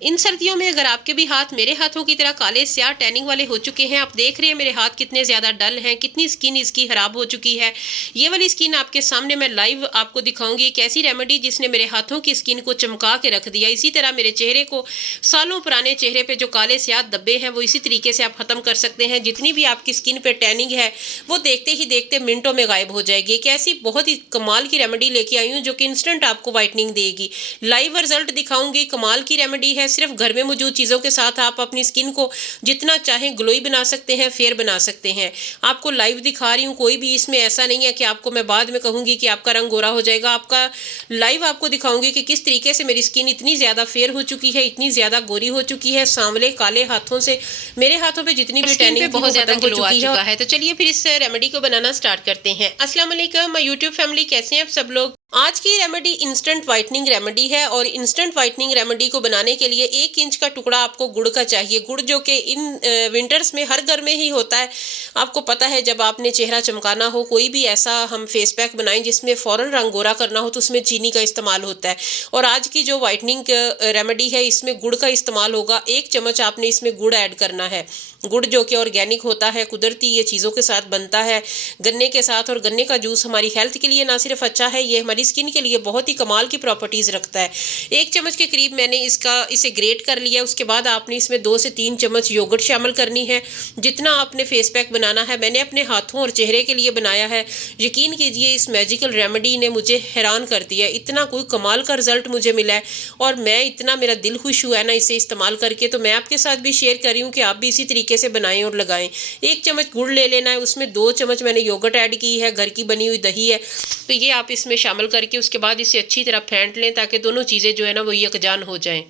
इन सर्दियों में अगर आपके भी हाथ मेरे हाथों की तरह काले स्याह टैनिंग वाले हो चुके हैं, आप देख रहे हैं मेरे हाथ कितने ज़्यादा डल हैं, कितनी स्किन इसकी ख़राब हो चुकी है। ये वाली स्किन आपके सामने मैं लाइव आपको दिखाऊंगी, एक ऐसी रेमेडी जिसने मेरे हाथों की स्किन को चमका के रख दिया। इसी तरह मेरे चेहरे को, सालों पुराने चेहरे पे जो काले स्याह धब्बे हैं वो इसी तरीके से आप ख़त्म कर सकते हैं। जितनी भी आपकी स्किन पे टैनिंग है वो देखते ही देखते मिनटों में गायब हो जाएगी। एक ऐसी बहुत ही कमाल की रेमेडी लेके आई हूँ जो कि इंस्टेंट आपको वाइटनिंग देगी। लाइव रिजल्ट दिखाऊंगी, कमाल की रेमेडी है। सिर्फ घर में मौजूद चीज़ों के साथ आप अपनी स्किन को जितना चाहें ग्लोई बना सकते हैं, फेयर बना सकते हैं। आपको लाइव दिखा रही हूँ, कोई भी इसमें ऐसा नहीं है कि आपको मैं बाद में कहूँगी कि आपका रंग गोरा हो जाएगा। आपका लाइव आपको दिखाऊंगी कि किस तरीके से मेरी स्किन इतनी ज़्यादा फेयर हो चुकी है, इतनी ज़्यादा गोरी हो चुकी है। सांवले काले हाथों से मेरे हाथों पे जितनी भी टैनिंग थी बहुत ज़्यादा ग्लो आ चुका है। तो चलिए फिर इस रेमेडी को बनाना स्टार्ट करते हैं। अस्सलाम वालेकुम यूट्यूब फैमिली, कैसे हैं आप सब लोग। आज की रेमेडी इंस्टेंट वाइटनिंग रेमेडी है और इंस्टेंट वाइटनिंग रेमेडी को बनाने के लिए 1 इंच का टुकड़ा आपको गुड़ का चाहिए। गुड़ जो कि इन विंटर्स में हर घर में ही होता है। आपको पता है जब आपने चेहरा चमकाना हो, कोई भी ऐसा हम फेस पैक बनाएं जिसमें फ़ौरन रंग गोरा करना हो, तो उसमें चीनी का इस्तेमाल होता है। और आज की जो वाइटनिंग रेमेडी है इसमें गुड़ का इस्तेमाल होगा। 1 चम्मच आपने इसमें गुड़ ऐड करना है। गुड़ जो कि ऑर्गेनिक होता है, कुदरती ये चीज़ों के साथ बनता है, गन्ने के साथ। और गन्ने का जूस हमारी हेल्थ के लिए ना सिर्फ अच्छा है, ये हमारी स्किन के लिए बहुत ही कमाल की प्रॉपर्टीज़ रखता है। 1 चम्मच के करीब मैंने इसे ग्रेट कर लिया। उसके बाद आपने इसमें 2 से 3 चम्मच योगर्ट शामिल करनी है। जितना आपने फेस पैक बनाना है, मैंने अपने हाथों और चेहरे के लिए बनाया है। यकीन कीजिए इस मैजिकल रेमेडी ने मुझे हैरान कर दिया। इतना कोई कमाल का रिजल्ट मुझे मिला है और मैं इतना, मेरा दिल खुश हुआ है ना इसे इस्तेमाल करके। तो मैं आपके साथ भी शेयर कर रही हूँ कि आप भी इसी तरीके से बनाएं और लगाएं। 1 चम्मच गुड़ ले लेना है, उसमें 2 चम्मच मैंने योगर्ट ऐड की है, घर की बनी हुई दही है। तो ये आप इसमें शामिल करके उसके बाद इसे अच्छी तरह फेंट लें ताकि दोनों चीज़ें जो है ना वो यकजान हो जाएं।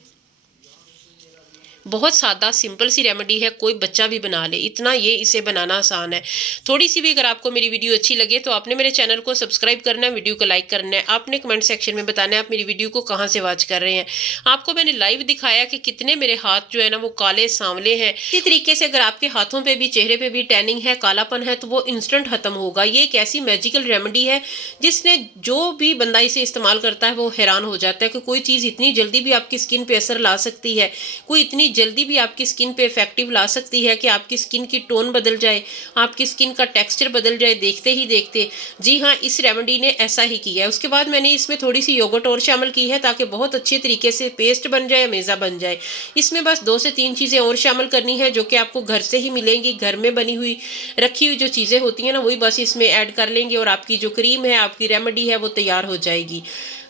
बहुत सादा सिंपल सी रेमेडी है, कोई बच्चा भी बना ले, इतना ये इसे बनाना आसान है। थोड़ी सी भी अगर आपको मेरी वीडियो अच्छी लगे तो आपने मेरे चैनल को सब्सक्राइब करना है, वीडियो को लाइक करना है। आपने कमेंट सेक्शन में बताना है आप मेरी वीडियो को कहाँ से वॉच कर रहे हैं। आपको मैंने लाइव दिखाया कि कितने मेरे हाथ जो है ना वो काले सांवले हैं। इसी तरीके से अगर आपके हाथों पर भी, चेहरे पर भी टैनिंग है, कालापन है, तो वो इंस्टेंट खत्म होगा। ये एक ऐसी मैजिकल रेमेडी है जिसने जो भी बंदा इसे इस्तेमाल करता है वो हैरान हो जाता है कि कोई चीज़ इतनी जल्दी भी आपकी स्किन पे असर ला सकती है, कोई इतनी जल्दी भी आपकी स्किन पे इफेक्टिव ला सकती है कि आपकी स्किन की टोन बदल जाए, आपकी स्किन का टेक्सचर बदल जाए देखते ही देखते। जी हाँ, इस रेमेडी ने ऐसा ही किया है। उसके बाद मैंने इसमें थोड़ी सी योगर्ट और शामिल की है ताकि बहुत अच्छे तरीके से पेस्ट बन जाए, मेज़ा बन जाए। इसमें बस 2 से 3 चीज़ें और शामिल करनी है जो कि आपको घर से ही मिलेंगी। घर में बनी हुई रखी हुई जो चीज़ें होती हैं ना वही बस इसमें ऐड कर लेंगे और आपकी जो क्रीम है, आपकी रेमेडी है वो तैयार हो जाएगी।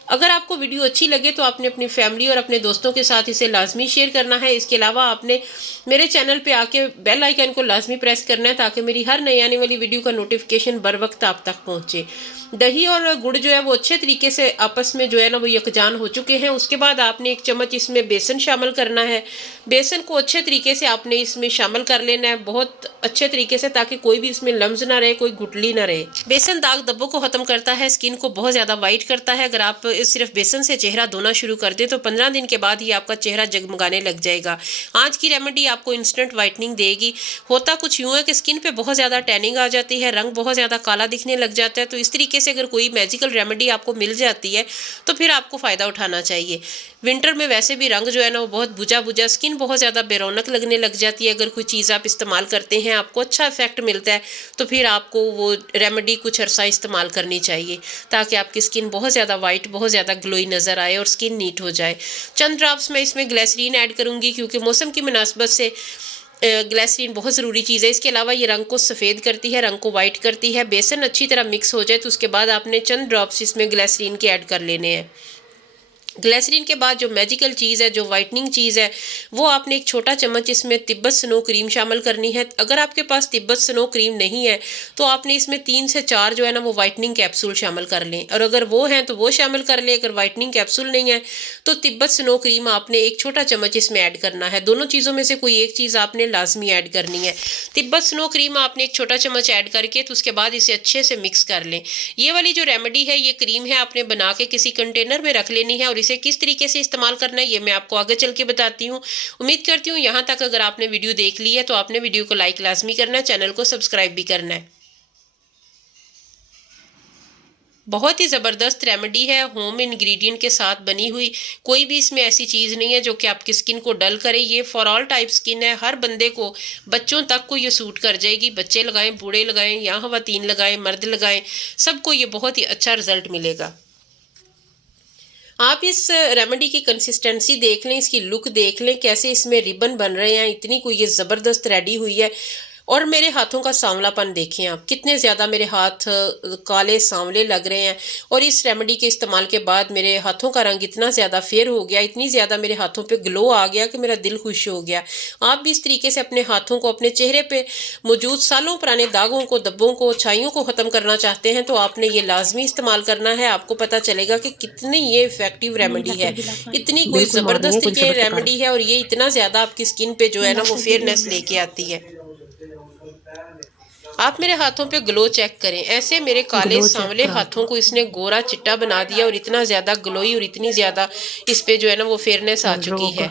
अगर आपको वीडियो अच्छी लगे तो आपने अपनी फैमिली और अपने दोस्तों के साथ इसे लाजमी शेयर करना है। इसके अलावा आपने मेरे चैनल पे आके बेल आइकन को लाजमी प्रेस करना है ताकि मेरी हर नई आने वाली वीडियो का नोटिफिकेशन बर वक्त आप तक पहुंचे। दही और गुड़ जो है वो अच्छे तरीके से आपस में जो है ना वो यकजान हो चुके हैं। उसके बाद आपने 1 चम्मच इसमें बेसन शामिल करना है। बेसन को अच्छे तरीके से आपने इसमें शामिल कर लेना है, बहुत अच्छे तरीके से, ताकि कोई भी इसमें लम्स ना रहे, कोई गुठली ना रहे। बेसन दाग धब्बों को खत्म करता है, स्किन को बहुत ज्यादा वाइट करता है। अगर आप सिर्फ बेसन से चेहरा धोना शुरू कर दे तो 15 दिन के बाद ही आपका चेहरा जगमगाने लग जाएगा। आज की रेमेडी आपको इंस्टेंट वाइटनिंग देगी। होता कुछ यूं है कि स्किन पे बहुत ज्यादा टैनिंग आ जाती है, रंग बहुत ज्यादा काला दिखने लग जाता है। तो इस तरीके से अगर कोई मैजिकल रेमेडी आपको मिल जाती है तो फिर आपको फायदा उठाना चाहिए। विंटर में वैसे भी रंग जो है ना वो बहुत बुझा बुझा, स्किन बहुत ज़्यादा बेरौनक लगने लग जाती है। अगर कोई चीज़ आप इस्तेमाल करते हैं, आपको अच्छा इफेक्ट मिलता है, तो फिर आपको वो रेमेडी कुछ अरसा इस्तेमाल करनी चाहिए ताकि आपकी स्किन बहुत ज़्यादा वाइट, बहुत ज़्यादा ग्लोई नज़र आए और स्किन नीट हो जाए। चंद ड्रॉप्स मैं इसमें ग्लिसरीन ऐड करूँगी क्योंकि मौसम की मुनासबत से ग्लिसरीन बहुत ज़रूरी चीज़ है। इसके अलावा ये रंग को सफ़ेद करती है, रंग को वाइट करती है। बेसन अच्छी तरह मिक्स हो जाए तो उसके बाद आपने चंद ड्रॉप्स इसमें ग्लिसरीन के ऐड कर लेने हैं। ग्लिसरीन के बाद जो मैजिकल चीज़ है, जो वाइटनिंग चीज़ है, वो आपने 1 छोटा चम्मच इसमें तिब्बत स्नो क्रीम शामिल करनी है। अगर आपके पास तिब्बत स्नो क्रीम नहीं है तो आपने इसमें 3 से 4 जो है ना वो वाइटनिंग कैप्सूल शामिल कर लें, और अगर वो हैं तो वो शामिल कर लें। अगर वाइटनिंग कैप्सूल नहीं है तो तिब्बत स्नो क्रीम आपने 1 छोटा चम्मच इसमें ऐड करना है। दोनों चीज़ों में से कोई एक चीज़ आपने लाजमी ऐड करनी है। तिब्बत स्नो क्रीम आपने 1 छोटा चम्मच ऐड करके तो उसके बाद इसे अच्छे से मिक्स कर लें। ये वाली जो रेमेडी है, ये क्रीम है, आपने बना के किसी कंटेनर में रख लेनी है और इसे किस तरीके से इस्तेमाल करना है ये मैं आपको आगे चल के बताती हूँ। उम्मीद करती हूँ यहाँ तक अगर आपने वीडियो देख ली है तो आपने वीडियो को लाइक लाजमी करना है, चैनल को सब्सक्राइब भी करना है। बहुत ही ज़बरदस्त रेमेडी है, होम इंग्रेडिएंट के साथ बनी हुई। कोई भी इसमें ऐसी चीज़ नहीं है जो कि आपकी स्किन को डल करे। ये फॉर ऑल टाइप स्किन है, हर बंदे को, बच्चों तक को ये सूट कर जाएगी। बच्चे लगाएं, बूढ़े लगाएं या ख़वातीन लगाएं, मर्द लगाएं, सबको ये बहुत ही अच्छा रिजल्ट मिलेगा। आप इस रेमेडी की कंसिस्टेंसी देख लें, इसकी लुक देख लें, कैसे इसमें रिबन बन रहे हैं, इतनी कोई ये ज़बरदस्त रेडी हुई है। और मेरे हाथों का सांवलापन देखें आप, कितने ज़्यादा मेरे हाथ काले सांवले लग रहे हैं। और इस रेमेडी के इस्तेमाल के बाद मेरे हाथों का रंग इतना ज़्यादा फेयर हो गया, इतनी ज़्यादा मेरे हाथों पे ग्लो आ गया कि मेरा दिल खुश हो गया। आप भी इस तरीके से अपने हाथों को, अपने चेहरे पे मौजूद सालों पुराने दागों को, धब्बों को, छाइयों को ख़त्म करना चाहते हैं तो आपने ये लाजमी इस्तेमाल करना है। आपको पता चलेगा कि कितनी ये इफ़ेक्टिव रेमेडी है, इतनी कोई ज़बरदस्त ये रेमेडी है। और ये इतना ज़्यादा आपकी स्किन पे जो है ना वो फेयरनेस लेके आती है। आप मेरे हाथों पे ग्लो चेक करें, ऐसे मेरे काले सांवले हाथों को इसने गोरा चिट्टा बना दिया और इतना ज़्यादा ग्लोई और इतनी ज़्यादा इस पे जो है ना वो फेयरनेस आ चुकी है।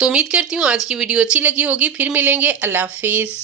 तो उम्मीद करती हूँ आज की वीडियो अच्छी लगी होगी। फिर मिलेंगे, अल्लाह हाफिज़।